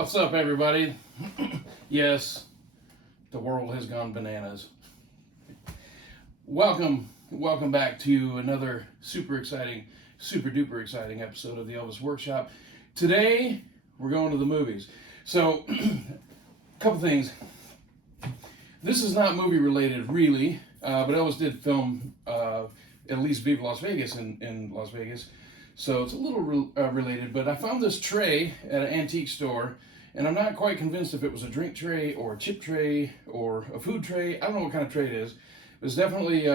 What's up, everybody? Yes, the world has gone bananas. Welcome back to another super duper exciting episode of the Elvis Workshop. Today, we're going to the movies. So, a couple things. This is not movie related, really, but Elvis did film at least Viva Las Vegas in Las Vegas. So it's a little related, but I found this tray at an antique store, and I'm not quite convinced if it was a drink tray or a chip tray or a food tray. I don't know what kind of tray it is. It's definitely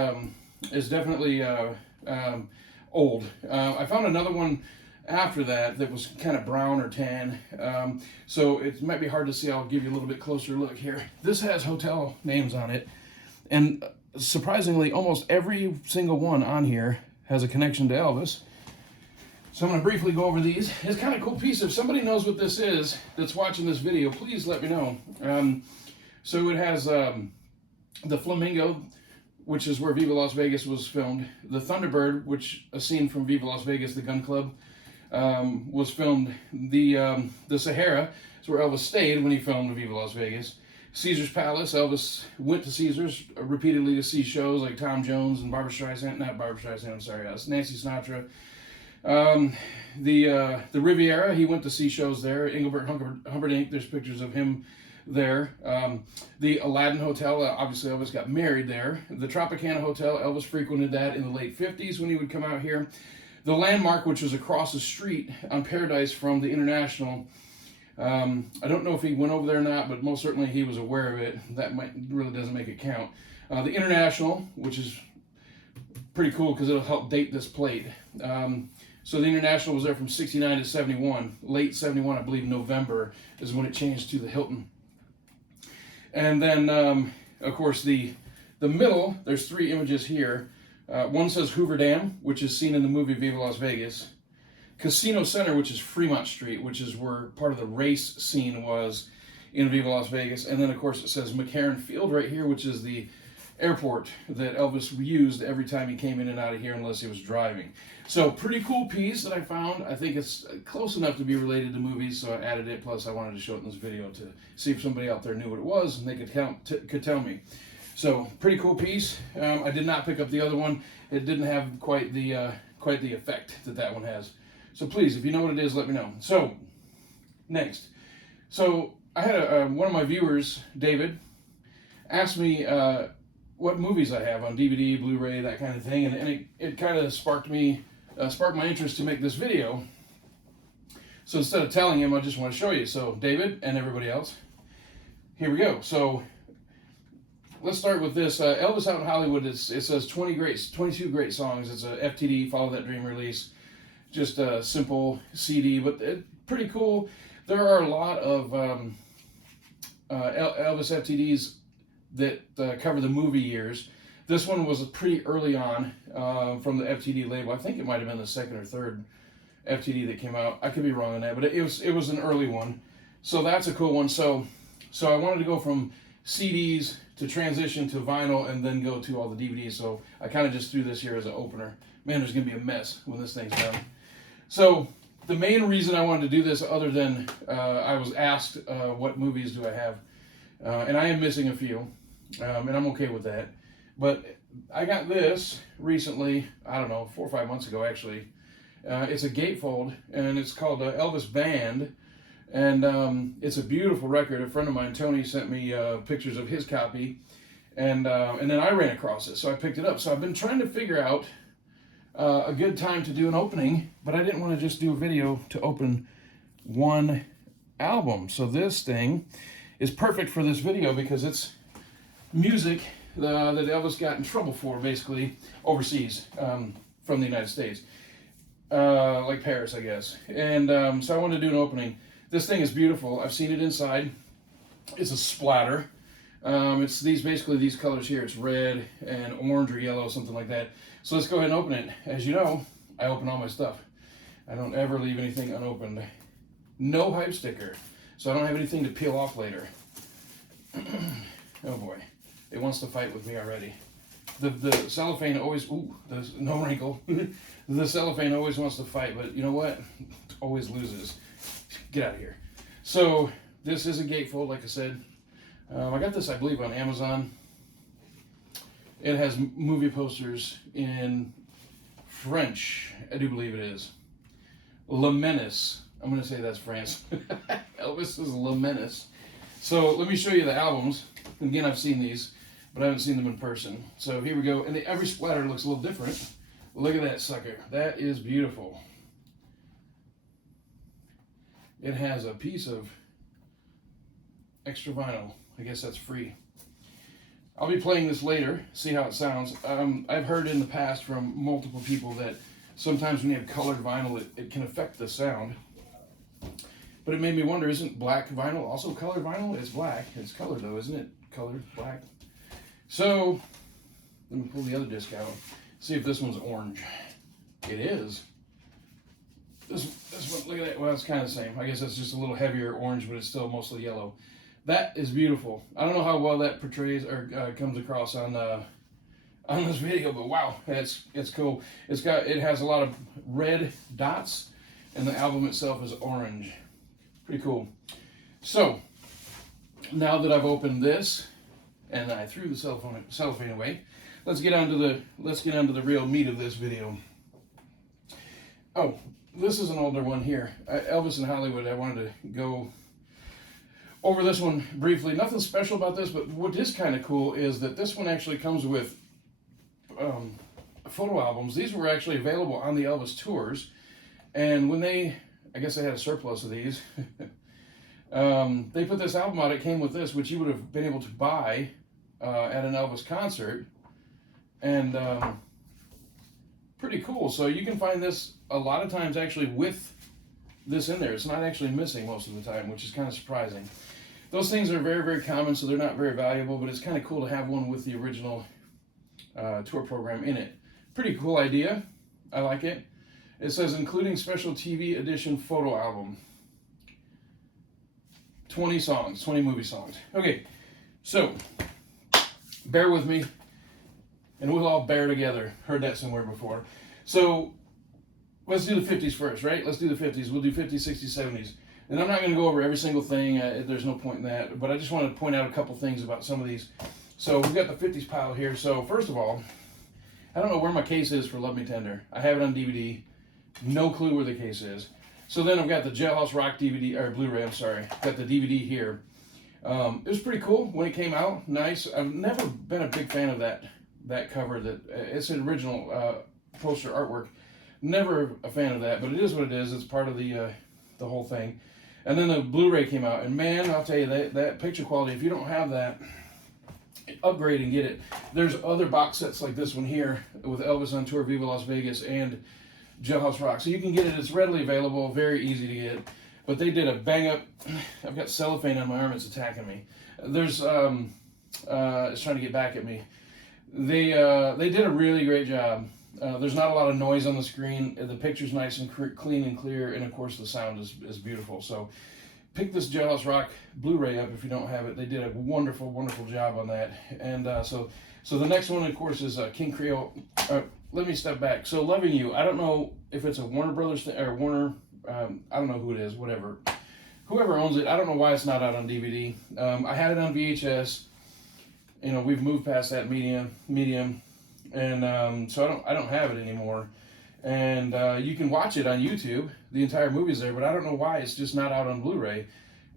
old. I found another one after that was kind of brown or tan, so it might be hard to see. I'll give you a little bit closer look here. This has hotel names on it, and surprisingly, almost every single one on here has a connection to Elvis. So I'm going to briefly go over these. It's kind of a cool piece. If somebody knows what this is that's watching this video, please let me know. So it has the Flamingo, which is where Viva Las Vegas was filmed. The Thunderbird, which a scene from Viva Las Vegas, the gun club, was filmed. The Sahara is where Elvis stayed when he filmed Viva Las Vegas. Caesar's Palace, Elvis went to Caesar's repeatedly to see shows like Tom Jones and Nancy Sinatra. The Riviera, he went to see shows there. Engelbert Humperdinck, there's pictures of him there. The Aladdin Hotel, obviously Elvis got married there. The Tropicana Hotel, Elvis frequented that in the late 50s when he would come out here. The Landmark, which was across the street on Paradise from the International. I don't know if he went over there or not, but most certainly he was aware of it. That really doesn't make it count. The International, which is pretty cool because it'll help date this plate. So the International was there from 69 to 71. Late 71, I believe November, is when it changed to the Hilton. And then, of course, the middle, there's three images here. One says Hoover Dam, which is seen in the movie Viva Las Vegas. Casino Center, which is Fremont Street, which is where part of the race scene was in Viva Las Vegas. And then, of course, it says McCarran Field right here, which is the airport that Elvis used every time he came in and out of here unless he was driving. So pretty cool piece that I found. I think it's close enough to be related to movies, so I added it. Plus I wanted to show it in this video to see if somebody out there knew what it was and they could tell me. So pretty cool piece. I did not pick up the other one. It didn't have quite the effect that one has. So please, if you know what it is, let me know. So next, so I had one of my viewers, David, asked me what movies I have on DVD, Blu-ray, that kind of thing, and it kind of sparked my interest to make this video. So instead of telling him, I just want to show you. So David and everybody else, here we go. So let's start with this. Elvis Out in Hollywood, it says 22 great songs. It's a FTD, Follow That Dream release. Just a simple CD, but pretty cool. There are a lot of Elvis FTDs that cover the movie years. This one was pretty early on from the FTD label. I think it might have been the second or third FTD that came out. I could be wrong on that, but it was an early one. So that's a cool one. So I wanted to go from CDs to transition to vinyl and then go to all the DVDs. So I kind of just threw this here as an opener. Man, there's gonna be a mess when this thing's done. So the main reason I wanted to do this, other than I was asked what movies do I have, and I am missing a few. And I'm okay with that. But I got this recently, I don't know, 4 or 5 months ago actually. It's a gatefold, and it's called Elvis Band. And it's a beautiful record. A friend of mine, Tony, sent me pictures of his copy. And then I ran across it, so I picked it up. So I've been trying to figure out a good time to do an opening, but I didn't want to just do a video to open one album. So this thing is perfect for this video because it's music that Elvis got in trouble for, basically, overseas from the United States. Like Paris, I guess. And so I wanted to do an opening. This thing is beautiful. I've seen it inside. It's a splatter. It's basically these colors here. It's red and orange or yellow, something like that. So let's go ahead and open it. As you know, I open all my stuff. I don't ever leave anything unopened. No hype sticker, so I don't have anything to peel off later. Oh boy. It wants to fight with me already. The cellophane always, there's no wrinkle. The cellophane always wants to fight, but you know what? Always loses. Get out of here. So this is a gatefold, like I said. I got this, I believe, on Amazon. It has movie posters in French. I do believe it is. Le Menace. I'm going to say that's France. Elvis is Le Menace. So let me show you the albums. Again, I've seen these, but I haven't seen them in person. So here we go. And every splatter looks a little different. Look at that sucker. That is beautiful. It has a piece of extra vinyl. I guess that's free. I'll be playing this later, see how it sounds. I've heard in the past from multiple people that sometimes when you have colored vinyl, it can affect the sound. But it made me wonder, isn't black vinyl also colored vinyl? It's black. It's colored though, isn't it? Colored black. So, let me pull the other disc out. See if this one's orange. It is. This one, look at that. Well, it's kind of the same. I guess it's just a little heavier orange, but it's still mostly yellow. That is beautiful. I don't know how well that portrays or comes across on this video, but wow, it's cool. It has a lot of red dots, and the album itself is orange. Pretty cool. So now that I've opened this, and I threw the cellophane away, let's get on to the real meat of this video. Oh, this is an older one here. Elvis in Hollywood. I wanted to go over this one briefly. Nothing special about this, but what is kind of cool is that this one actually comes with photo albums. These were actually available on the Elvis tours, and when I guess they had a surplus of these, they put this album out. It came with this, which you would have been able to buy at an Elvis concert, and pretty cool. So you can find this a lot of times actually with this in there. It's not actually missing most of the time, which is kind of surprising. Those things are very, very common, so they're not very valuable, but it's kind of cool to have one with the original tour program in it. Pretty cool idea. I like it. It says, including special TV edition photo album. 20 songs, 20 movie songs. Okay, so bear with me, and we'll all bear together. Heard that somewhere before. So let's do the 50s first, right? Let's do the 50s. We'll do 50s, 60s, 70s. And I'm not going to go over every single thing. There's no point in that. But I just want to point out a couple things about some of these. So we've got the 50s pile here. So first of all, I don't know where my case is for Love Me Tender. I have it on DVD. No clue where the case is. So then I've got the Jailhouse Rock DVD, or Blu-ray, I'm sorry. Got the DVD here. It was pretty cool when it came out. Nice. I've never been a big fan of that cover. It's an original poster artwork. Never a fan of that, but it is what it is. It's part of the whole thing. And then the Blu-ray came out, and man, I'll tell you, that picture quality, if you don't have that, upgrade and get it. There's other box sets like this one here with Elvis on Tour Viva Las Vegas and Jailhouse Rock. So you can get it. It's readily available, very easy to get. But they did a bang up. I've got cellophane on my arm. It's attacking me. There's it's trying to get back at me. They did a really great job. There's not a lot of noise on the screen. The picture's nice and clean and clear, and of course the sound is beautiful. So pick this Jailhouse Rock Blu-ray up if you don't have it. They did a wonderful, wonderful job on that. And so the next one, of course, is King Creole. Let me step back. So Loving You, I don't know if it's a Warner Brothers thing, or Warner, I don't know who it is, whatever. Whoever owns it, I don't know why it's not out on DVD. I had it on VHS. You know, we've moved past that medium. And so I don't have it anymore. And you can watch it on YouTube. The entire movie's there, but I don't know why it's just not out on Blu-ray.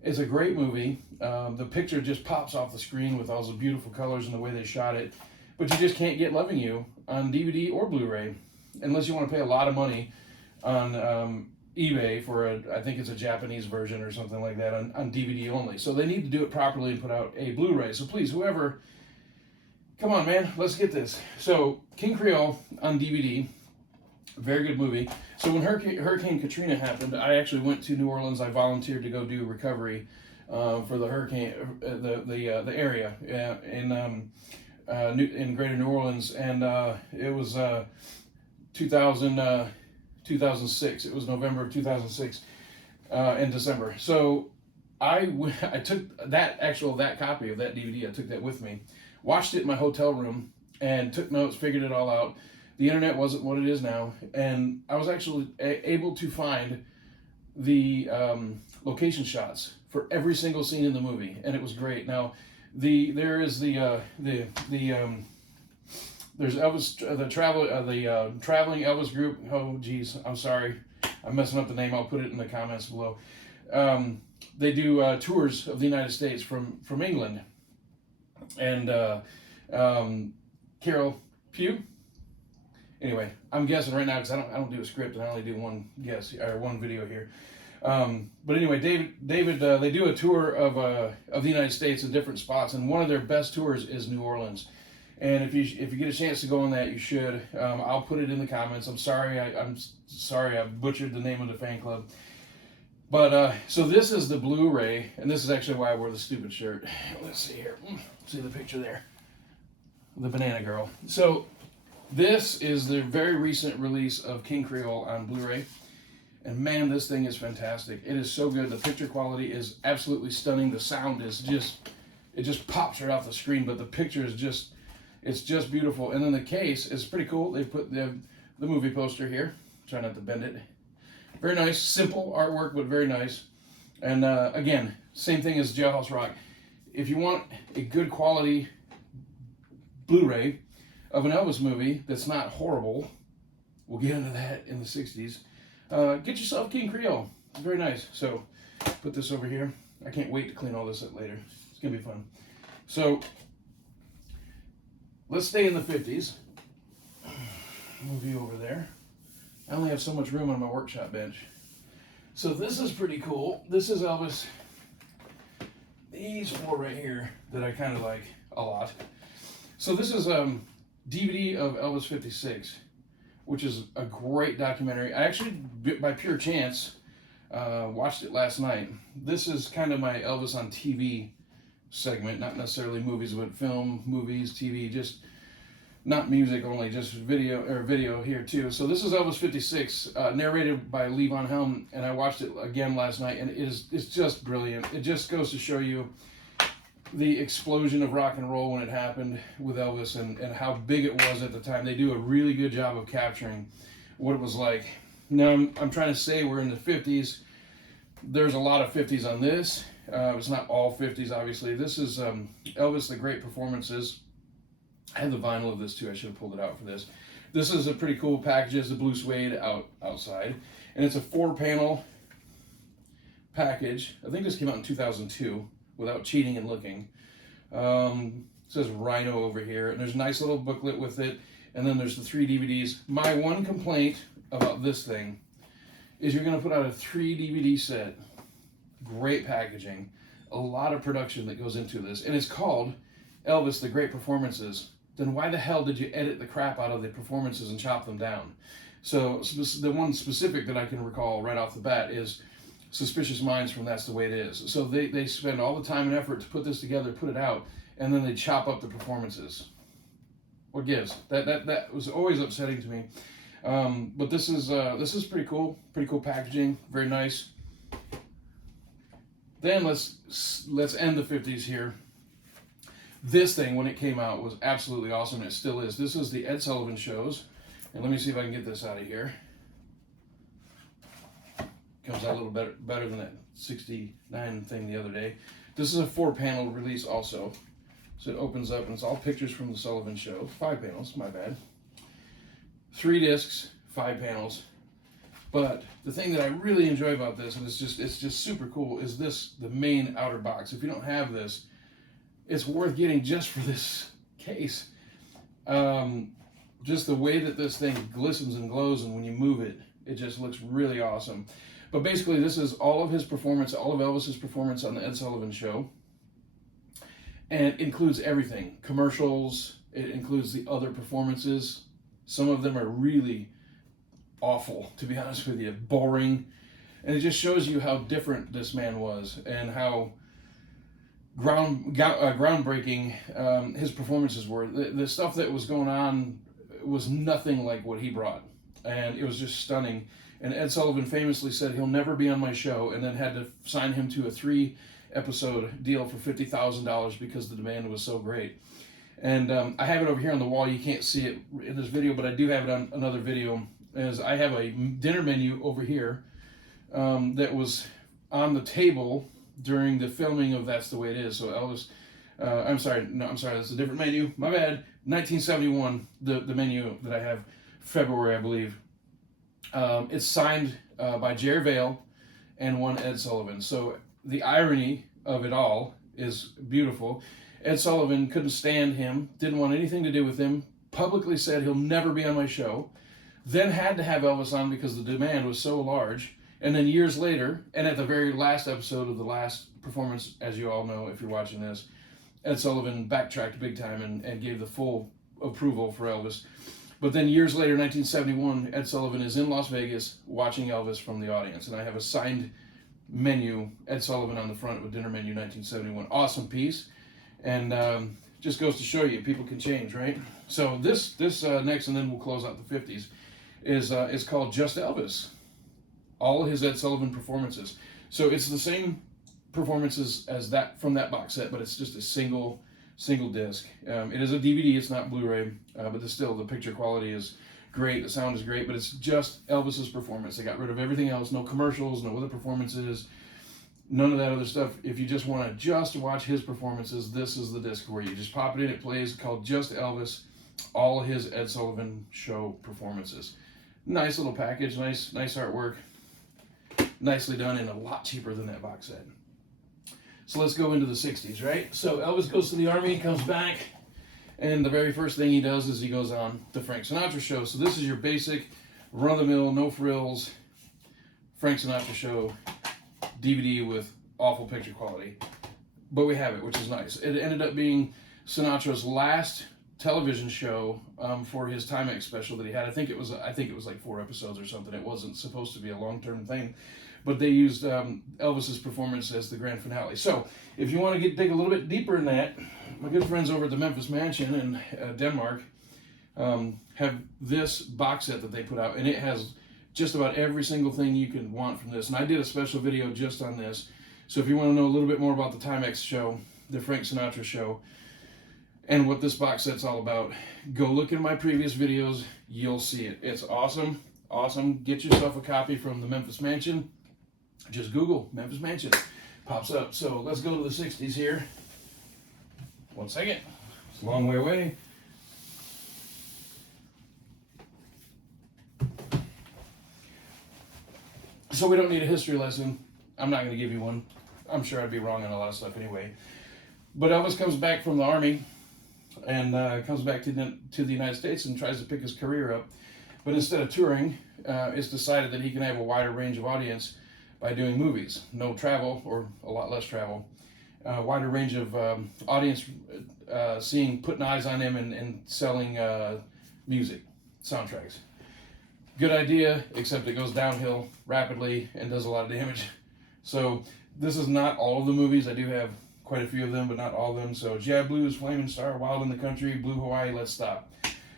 It's a great movie. The picture just pops off the screen with all the beautiful colors and the way they shot it. But you just can't get Loving You on DVD or Blu-ray unless you want to pay a lot of money on eBay for I think it's a Japanese version or something like that on DVD only. So they need to do it properly and put out a Blu-ray. So please, whoever, come on, man, let's get this. So King Creole on DVD, very good movie. So when Hurricane Katrina happened, I actually went to New Orleans. I volunteered to go do recovery for the hurricane, the area in Greater New Orleans, and it was 2006. It was November of 2006 in December. So I took that copy of that DVD. I took that with me, watched it in my hotel room, and took notes, figured it all out. The internet wasn't what it is now, and I was actually able to find the location shots for every single scene in the movie, and it was great. Now, there's Elvis, the traveling Elvis group. Oh, geez, I'm sorry, I'm messing up the name. I'll put it in the comments below. They do tours of the United States from England, and Carol Pugh. Anyway, I'm guessing right now because I don't do a script and I only do one guess or one video here. But anyway, David, they do a tour of the United States in different spots, and one of their best tours is New Orleans. And if you get a chance to go on that, you should. I'll put it in the comments. I'm sorry I butchered the name of the fan club. But so this is the Blu-ray, and this is actually why I wore the stupid shirt. Let's see here. See the picture there, the banana girl. So this is the very recent release of King Creole on Blu-ray. And man, this thing is fantastic. It is so good. The picture quality is absolutely stunning. The sound is it just pops right off the screen, but the picture is it's just beautiful. And then the case is pretty cool. They put the movie poster here. Try not to bend it. Very nice, simple artwork, but very nice. And again, same thing as Jailhouse Rock. If you want a good quality Blu-ray of an Elvis movie that's not horrible, we'll get into that in the 60s. Get yourself King Creole. It's very nice. So, put this over here. I can't wait to clean all this up later. It's going to be fun. So, let's stay in the 50s. Move you over there. I only have so much room on my workshop bench. So, this is pretty cool. This is Elvis. These four right here that I kind of like a lot. So, this is DVD of Elvis 56. Which is a great documentary. I actually, by pure chance, watched it last night. This is kind of my Elvis on TV segment, not necessarily movies, but film, movies, TV, just not music only, just video here too. So this is Elvis 56, narrated by Lee Von Helm, and I watched it again last night, and it's just brilliant. It just goes to show you the explosion of rock and roll when it happened with Elvis and how big it was at the time. They do a really good job of capturing what it was like. Now, I'm trying to say we're in the 50s. There's a lot of 50s on this. It's not all 50s, obviously. This is Elvis, The Great Performances. I have the vinyl of this, too. I should have pulled it out for this. This is a pretty cool package. It's the blue suede outside. And it's a 4-panel package. I think this came out in 2002. Without cheating and looking. It says Rhino over here, and there's a nice little booklet with it, and then there's the 3 DVDs. My one complaint about this thing is you're going to put out a 3 DVD set. Great packaging. A lot of production that goes into this, and it's called Elvis, The Great Performances. Then why the hell did you edit the crap out of the performances and chop them down? So the one specific that I can recall right off the bat is Suspicious Minds from That's the Way It Is. So they spend all the time and effort to put this together, put it out, and then they chop up the performances. What gives? That was always upsetting to me. But this is pretty cool packaging, very nice. Then let's end the 50s here. This thing, when it came out, was absolutely awesome, and it still is. This is the Ed Sullivan shows, and let me see if I can get this out of here. Comes out a little better than that 69 thing the other day. This is a 4-panel release also. So it opens up and it's all pictures from the Sullivan show. 5 panels, my bad. 3 discs, 5 panels. But the thing that I really enjoy about this, and it's just super cool, is the main outer box. If you don't have this, it's worth getting just for this case. Just the way that this thing glistens and glows, and when you move it, it just looks really awesome. But basically, this is all of his performance, all of Elvis's performance on the Ed Sullivan show. And it includes everything. Commercials, it includes the other performances. Some of them are really awful, to be honest with you, boring. And it just shows you how different this man was and how groundbreaking his performances were. The stuff that was going on was nothing like what he brought. And it was just stunning. And Ed Sullivan famously said he'll never be on my show, and then had to sign him to a 3-episode deal for $50,000 because the demand was so great. And I have it over here on the wall. You can't see it in this video, but I do have it on another video. As I have a dinner menu over here that was on the table during the filming of That's the Way It Is. So Elvis, I'm sorry, that's a different menu. My bad. 1971, the menu that I have, February, I believe. It's signed by Jerry Vale and one Ed Sullivan. So the irony of it all is beautiful. Ed Sullivan couldn't stand him, didn't want anything to do with him, publicly said he'll never be on my show, then had to have Elvis on because the demand was so large. And then years later, and at the very last episode of the last performance, as you all know if you're watching this, Ed Sullivan backtracked big time and gave the full approval for Elvis. But then years later, 1971, Ed Sullivan is in Las Vegas watching Elvis from the audience. And I have a signed menu, Ed Sullivan on the front of a dinner menu, 1971. Awesome piece. And just goes to show you, people can change, right? So this next, and then we'll close out the 50s, is called Just Elvis. All of his Ed Sullivan performances. So it's the same performances as that from that box set, but it's just a single disc. It is a DVD, it's not Blu-ray, but still the picture quality is great, the sound is great, but it's just Elvis's performance. They got rid of everything else, no commercials, no other performances, none of that other stuff. If you just want to just watch his performances, this is the disc where you just pop it in, it plays, called Just Elvis, all his Ed Sullivan show performances. Nice little package, nice artwork, nicely done, and a lot cheaper than that box set. So let's go into the 60s, right? So Elvis goes to the Army, comes back, and the very first thing he does is he goes on the Frank Sinatra show. So this is your basic, run-of-the-mill, no frills, Frank Sinatra show, DVD with awful picture quality. But we have it, which is nice. It ended up being Sinatra's last television show for his Timex special that he had. I think it was like 4 episodes or something. It wasn't supposed to be a long-term thing. But they used Elvis's performance as the grand finale. So, if you want to dig a little bit deeper in that, my good friends over at the Memphis Mansion in Denmark have this box set that they put out, and it has just about every single thing you can want from this. And I did a special video just on this. So, if you want to know a little bit more about the Timex show, the Frank Sinatra show, and what this box set's all about, go look at my previous videos. You'll see it. It's awesome. Awesome. Get yourself a copy from the Memphis Mansion. Just Google Memphis Mansion, pops up. So let's go to the 60s here. 1 second, it's a long way away. So we don't need a history lesson. I'm not going to give you one. I'm sure I'd be wrong on a lot of stuff anyway. But Elvis comes back from the Army and comes back to the United States and tries to pick his career up. But instead of touring, it's decided that he can have a wider range of audience by doing movies. No travel, or a lot less travel. Wider range of audience putting eyes on him and selling music, soundtracks. Good idea, except it goes downhill rapidly and does a lot of damage. So this is not all of the movies. I do have quite a few of them, but not all of them. So GI Blues, Flaming Star, Wild in the Country, Blue Hawaii, Let's Stop.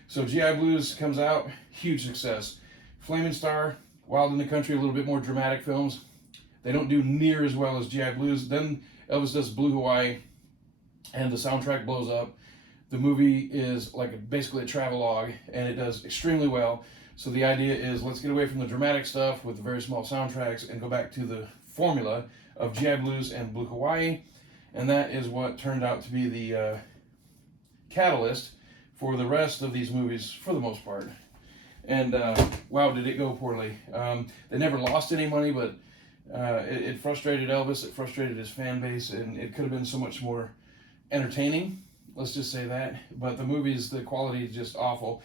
So GI Blues comes out, huge success. Flaming Star, Wild in the Country, a little bit more dramatic films. They don't do near as well as GI Blues. Then Elvis does Blue Hawaii, and the soundtrack blows up. The movie is basically a travelogue, and it does extremely well. So the idea is, let's get away from the dramatic stuff with the very small soundtracks and go back to the formula of GI Blues and Blue Hawaii. And that is what turned out to be the catalyst for the rest of these movies, for the most part. And wow, did it go poorly. They never lost any money, but it frustrated Elvis, it frustrated his fan base, and it could have been so much more entertaining, let's just say that. But the movies, the quality is just awful.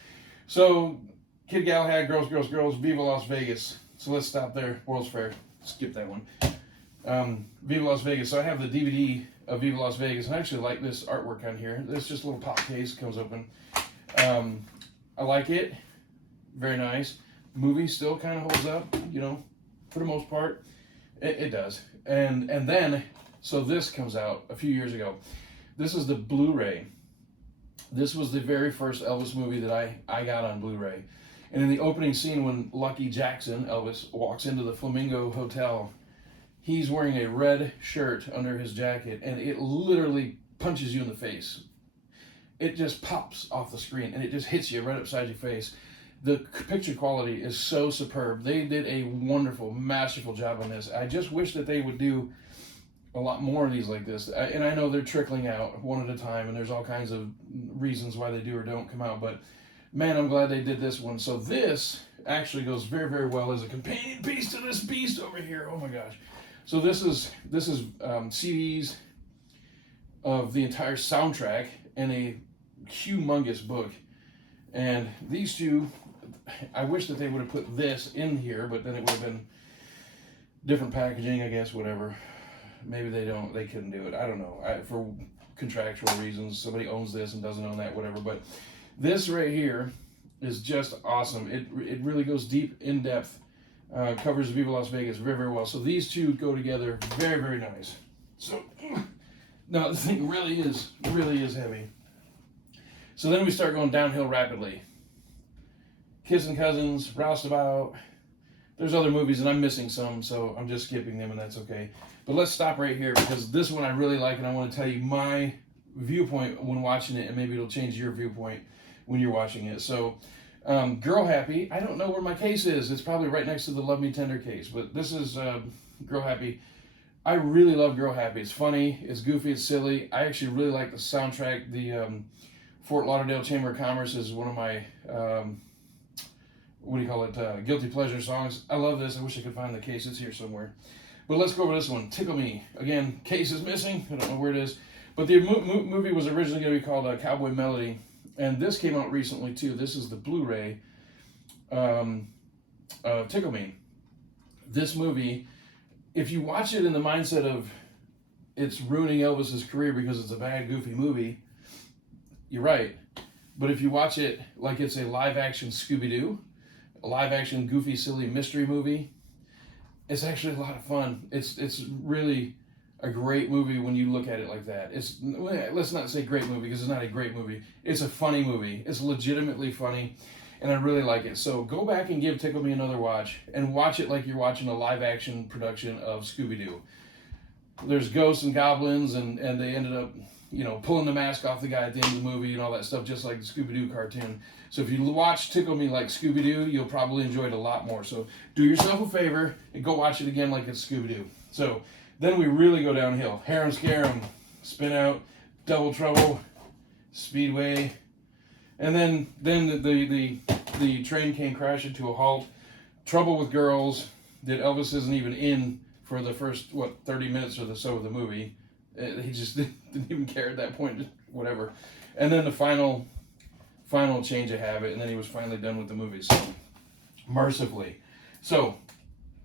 So, Kid Galahad, Girls, Girls, Girls, Viva Las Vegas. So let's stop there. World's Fair, skip that one. Viva Las Vegas. So I have the DVD of Viva Las Vegas, and I actually like this artwork on here. It's just a little pop case, comes open. I like it, very nice. Movie still kind of holds up, for the most part. It does. And then, so this comes out a few years ago. This is the Blu-ray. This was the very first Elvis movie that I got on Blu-ray. And in the opening scene, when Lucky Jackson, Elvis, walks into the Flamingo Hotel, he's wearing a red shirt under his jacket, and it literally punches you in the face. It just pops off the screen, and it just hits you right upside your face. The picture quality is so superb. They did a wonderful, masterful job on this. I just wish that they would do a lot more of these like this. And I know they're trickling out one at a time, and there's all kinds of reasons why they do or don't come out, but man, I'm glad they did this one. So this actually goes very, very well as a companion piece to this beast over here. Oh my gosh. So this is CDs of the entire soundtrack in a humongous book. And these two, I wish that they would have put this in here, but then it would have been different packaging, I guess, whatever. Maybe they couldn't do it. I don't know. For contractual reasons, somebody owns this and doesn't own that, whatever. But this right here is just awesome. It really goes deep, in depth, covers Viva Las Vegas very, very well. So these two go together very, very nice. So now the thing really is heavy. So then we start going downhill rapidly. Kissing Cousins, Roustabout. There's other movies, and I'm missing some, so I'm just skipping them, and that's okay. But let's stop right here, because this one I really like, and I want to tell you my viewpoint when watching it, and maybe it'll change your viewpoint when you're watching it. So, Girl Happy, I don't know where my case is. It's probably right next to the Love Me Tender case, but this is Girl Happy. I really love Girl Happy. It's funny, it's goofy, it's silly. I actually really like the soundtrack. The Fort Lauderdale Chamber of Commerce is one of my, guilty pleasure songs. I love this. I wish I could find the case. It's here somewhere. But let's go over this one. Tickle Me. Again, case is missing. I don't know where it is. But the movie was originally going to be called Cowboy Melody. And this came out recently, too. This is the Blu-ray Tickle Me. This movie, if you watch it in the mindset of it's ruining Elvis's career because it's a bad, goofy movie, you're right. But if you watch it like it's a live-action Scooby-Doo, a live-action, goofy, silly mystery movie, it's actually a lot of fun. It's really a great movie when you look at it like that. Let's not say great movie, because it's not a great movie. It's a funny movie. It's legitimately funny, and I really like it. So go back and give Tickle Me another watch, and watch it like you're watching a live-action production of Scooby-Doo. There's ghosts and goblins, and they ended up, pulling the mask off the guy at the end of the movie and all that stuff, just like the Scooby-Doo cartoon. So if you watch Tickle Me like Scooby-Doo, you'll probably enjoy it a lot more. So do yourself a favor and go watch it again like it's Scooby-Doo. So then we really go downhill. Harem Scarum, Spin Out, Double Trouble, Speedway, and then the train came crashing to a halt. Trouble with Girls, that Elvis isn't even in for the first 30 minutes or so of the movie. He just didn't even care at that point, whatever. And then the final change of habit, and then he was finally done with the movie, so mercifully. So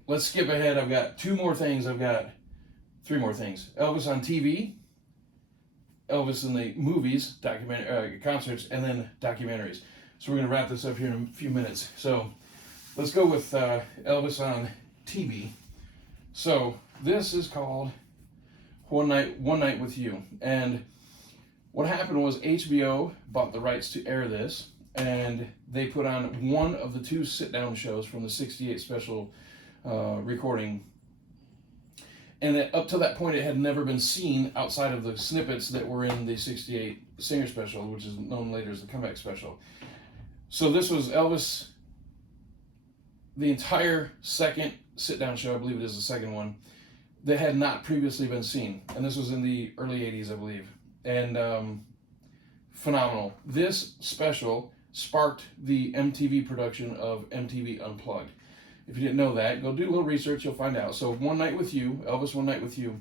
let's skip ahead. I've got three more things. Elvis on TV, Elvis in the movies, concerts, and then documentaries. So we're going to wrap this up here in a few minutes. So let's go with Elvis on TV. So this is called One Night with You. And what happened was HBO bought the rights to air this, and they put on one of the two sit-down shows from the 68 special recording. And up to that point, it had never been seen outside of the snippets that were in the 68 Singer Special, which is known later as the Comeback Special. So this was Elvis, the entire second sit-down show, I believe it is the second one, that had not previously been seen. And this was in the early 80s, I believe. And phenomenal. This special sparked the MTV production of MTV Unplugged. If you didn't know that, go do a little research, you'll find out. So One Night with You, Elvis One Night with You,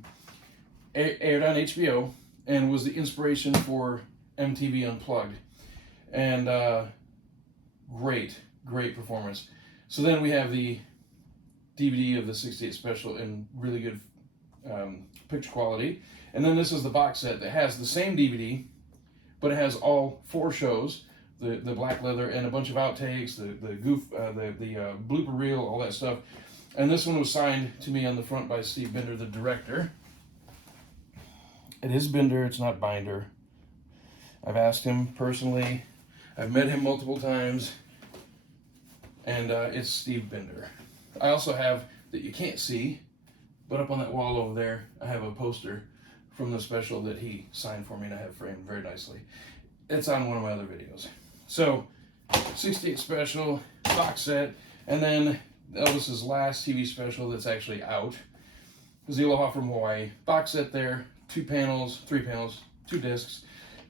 aired on HBO and was the inspiration for MTV Unplugged. And great performance. So then we have the DVD of the 68 special in really good picture quality. And then this is the box set that has the same DVD, but it has all four shows, the black leather and a bunch of outtakes, the blooper reel, all that stuff. And this one was signed to me on the front by Steve Binder, the director. It is Binder, it's not Binder. I've asked him personally. I've met him multiple times. And it's Steve Binder. I also have, that you can't see, but up on that wall over there, I have a poster from the special that he signed for me, and I have framed very nicely. It's on one of my other videos. So, 68 special, box set, and then Elvis's last TV special that's actually out. is the Aloha from Hawaii box set there, 2 panels, 3 panels, 2 discs,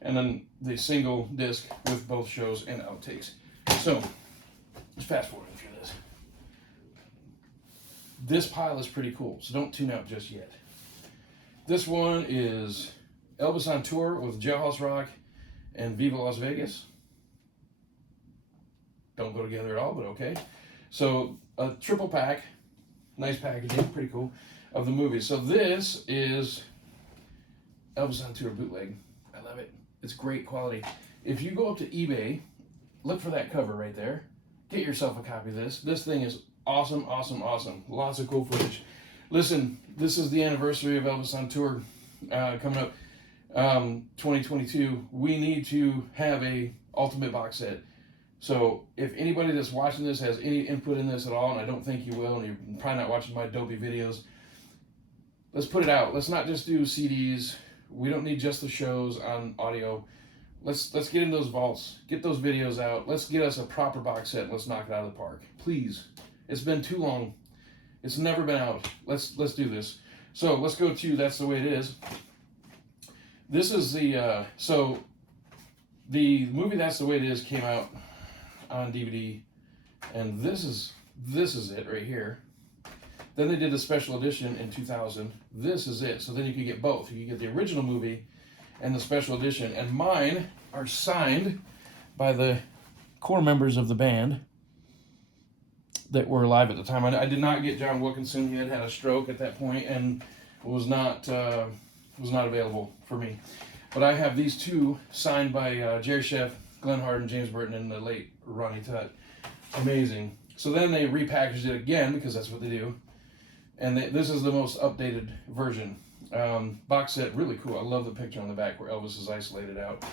and then the single disc with both shows and outtakes. So let's fast forward through this. This pile is pretty cool, so don't tune out just yet. This one is Elvis on tour with Jailhouse Rock and Viva Las Vegas. Don't go together at all, but okay. So a triple pack, nice packaging, pretty cool, of the movie. So this is Elvis on tour bootleg. I love it. It's great quality. If you go up to eBay, look for that cover right there. Get yourself a copy of this. This thing is awesome, awesome, awesome. Lots of cool footage. Listen, this is the anniversary of Elvis on tour coming up, 2022. We need to have a ultimate box set. So if anybody that's watching this has any input in this at all, and I don't think you will, and you're probably not watching my dopey videos, let's put it out. Let's not just do CDs. We don't need just the shows on audio. Let's get in those vaults. Get those videos out. Let's get us a proper box set and let's knock it out of the park. Please. It's been too long. It's never been out. Let's do this. So let's go to That's the Way It Is. This is the so the movie That's the Way It Is came out on DVD, and this is it right here. Then they did a special edition in 2000. This is it. So then you could get both. You could get the original movie and the special edition. And mine are signed by the core members of the band that were alive at the time. I did not get John Wilkinson. He had a stroke at that point and was not available for me. But I have these two signed by Jerry Sheff, Glenn Hardin, James Burton, and the late Ronnie Tutt. Amazing. So then they repackaged it again, because that's what they do. And this is the most updated version. Box set, really cool. I love the picture on the back where Elvis is isolated out.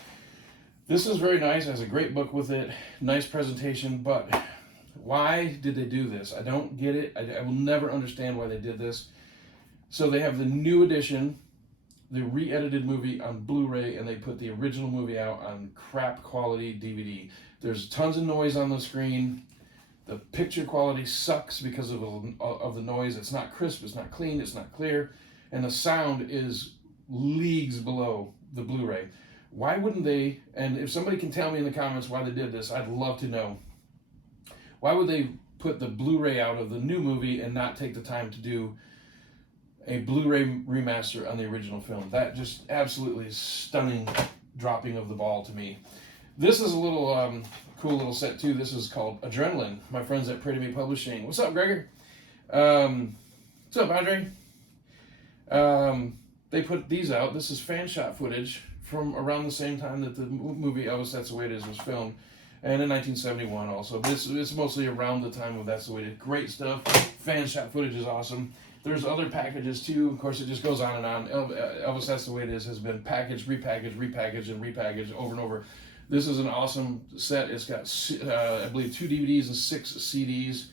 This is very nice. It has a great book with it. Nice presentation, but why did they do this? I don't get it. I will never understand why they did this. So they have the new edition, the re-edited movie on Blu-ray, and they put the original movie out on crap quality DVD. There's tons of noise on the screen. The picture quality sucks because of the noise. It's not crisp, it's not clean, it's not clear, and the sound is leagues below the Blu-ray. Why wouldn't they, and if somebody can tell me in the comments why they did this, I'd love to know. Why would they put the Blu-ray out of the new movie and not take the time to do a Blu-ray remaster on the original film? That just absolutely stunning dropping of the ball to me. This is a little cool little set too. This is called Adrenaline. My friends at Pray to Me Publishing. What's up, Gregor? What's up, Andre? They put these out. This is fan shot footage from around the same time that the movie Elvis That's the Way It Is was filmed, and in 1971 also. But it's mostly around the time of That's the Way It Is. Great stuff. Fan shot footage is awesome. There's other packages too. Of course, it just goes on and on. Elvis That's the Way It Is has been packaged, repackaged, repackaged, and repackaged over and over. This is an awesome set. It's got, I believe, 2 DVDs and 6 CDs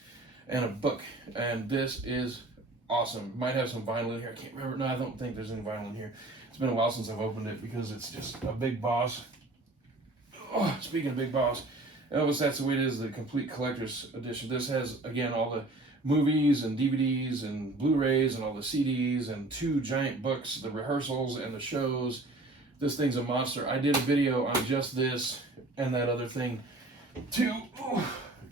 and a book. And this is awesome. Might have some vinyl in here. I can't remember. No, I don't think there's any vinyl in here. It's been a while since I've opened it because it's just a big boss. Oh, speaking of big boss, Elvis That's the Way It Is, the complete collector's edition. This has, again, all the movies and DVDs and Blu-rays and all the CDs and 2 giant books, the rehearsals and the shows. This thing's a monster. I did a video on just this and that other thing too. Ooh,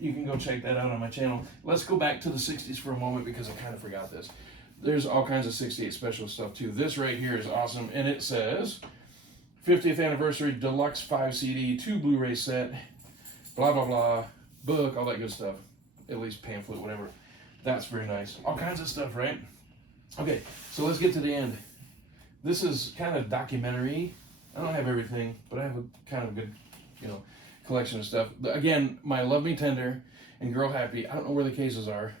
you can go check that out on my channel. Let's go back to the 60s for a moment because I kind of forgot this. There's all kinds of 68 special stuff too. This right here is awesome, and it says 50th anniversary deluxe 5 CD, 2 Blu-ray set, blah blah blah, book, all that good stuff. At least pamphlet, whatever. That's very nice. All kinds of stuff, right? Okay, so let's get to the end. This is kind of documentary. I don't have everything, but I have a kind of good, collection of stuff. Again, my Love Me Tender and Girl Happy, I don't know where the cases are.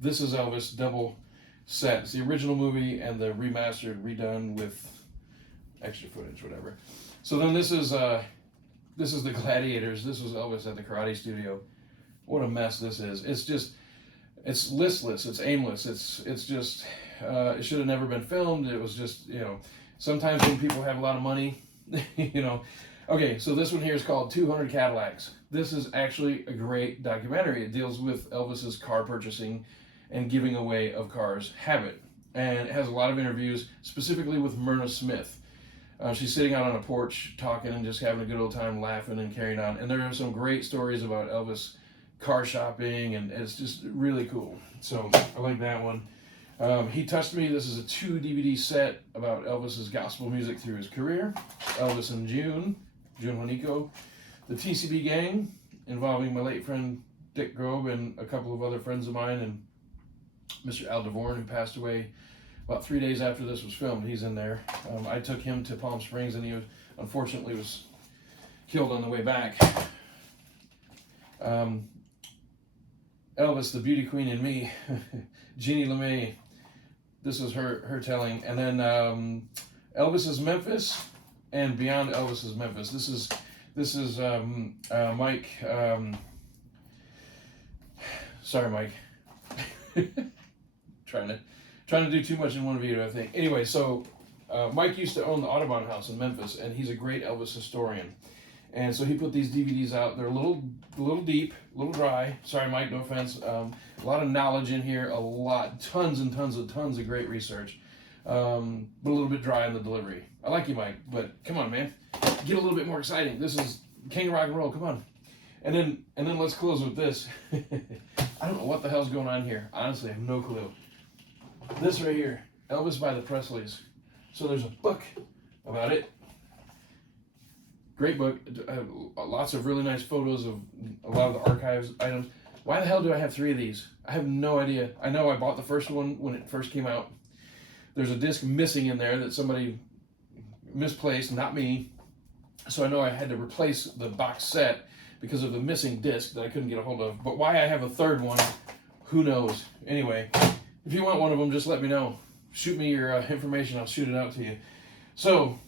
This is Elvis double set. It's the original movie and the remastered, redone with extra footage, whatever. So then this is the Gladiators. This was Elvis at the Karate Studio. What a mess this is. It's listless, it's aimless, it's just, it should have never been filmed. It was just, sometimes when people have a lot of money, Okay, so this one here is called 200 Cadillacs. This is actually a great documentary. It deals with Elvis's car purchasing and giving away of cars habit. and it has a lot of interviews, specifically with Myrna Smith. She's sitting out on a porch talking and just having a good old time, laughing and carrying on. And there are some great stories about Elvis car shopping, and it's just really cool. So I like that one. He Touched Me. This is a 2 DVD set about Elvis's gospel music through his career. Elvis and June Juanico. The TCB Gang, involving my late friend Dick Grobe and a couple of other friends of mine, and Mr. Al DeVorn, who passed away about 3 days after this was filmed. He's in there. I took him to Palm Springs, and he unfortunately was killed on the way back. Elvis, the Beauty Queen and Me, Jeannie LeMay. This is her telling. And then Elvis's Memphis and Beyond Elvis's Memphis. This is Mike. Sorry, Mike. Trying to do too much in one video, I think. Anyway, so Mike used to own the Audubon House in Memphis, and he's a great Elvis historian. And so he put these DVDs out. They're a little deep, a little dry. Sorry, Mike, no offense. A lot of knowledge in here, tons and tons of great research. But a little bit dry in the delivery. I like you, Mike, but come on, man. Get a little bit more exciting. This is King of Rock and Roll, come on. And then let's close with this. I don't know what the hell's going on here. Honestly, I have no clue. This right here, Elvis by the Presleys. So there's a book about it. Great book. Lots of really nice photos of a lot of the archives items. Why the hell do I have 3 of these? I have no idea. I know I bought the first one when it first came out. There's a disc missing in there that somebody misplaced, not me. So I know I had to replace the box set because of the missing disc that I couldn't get a hold of. But why I have a third one, who knows? Anyway, if you want one of them, just let me know. Shoot me your information. I'll shoot it out to you. So,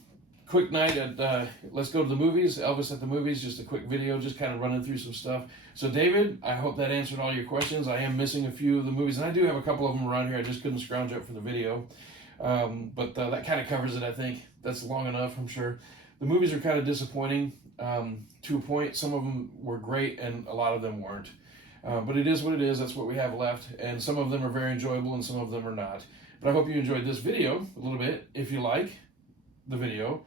quick night at Let's Go to the Movies. Elvis at the Movies, just a quick video, just kind of running through some stuff. So, David, I hope that answered all your questions. I am missing a few of the movies, and I do have a couple of them around here. I just couldn't scrounge up for the video. But that kind of covers it, I think. That's long enough, I'm sure. The movies are kind of disappointing to a point. Some of them were great, and a lot of them weren't. But it is what it is. That's what we have left. And some of them are very enjoyable, and some of them are not. But I hope you enjoyed this video a little bit. If you like the video,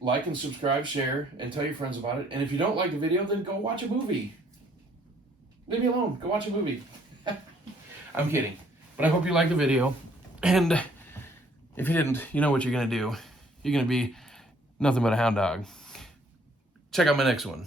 like and subscribe, share, and tell your friends about it. And if you don't like the video, then go watch a movie. Leave me alone. Go watch a movie. I'm kidding. But I hope you liked the video. And if you didn't, you know what you're going to do. You're going to be nothing but a hound dog. Check out my next one.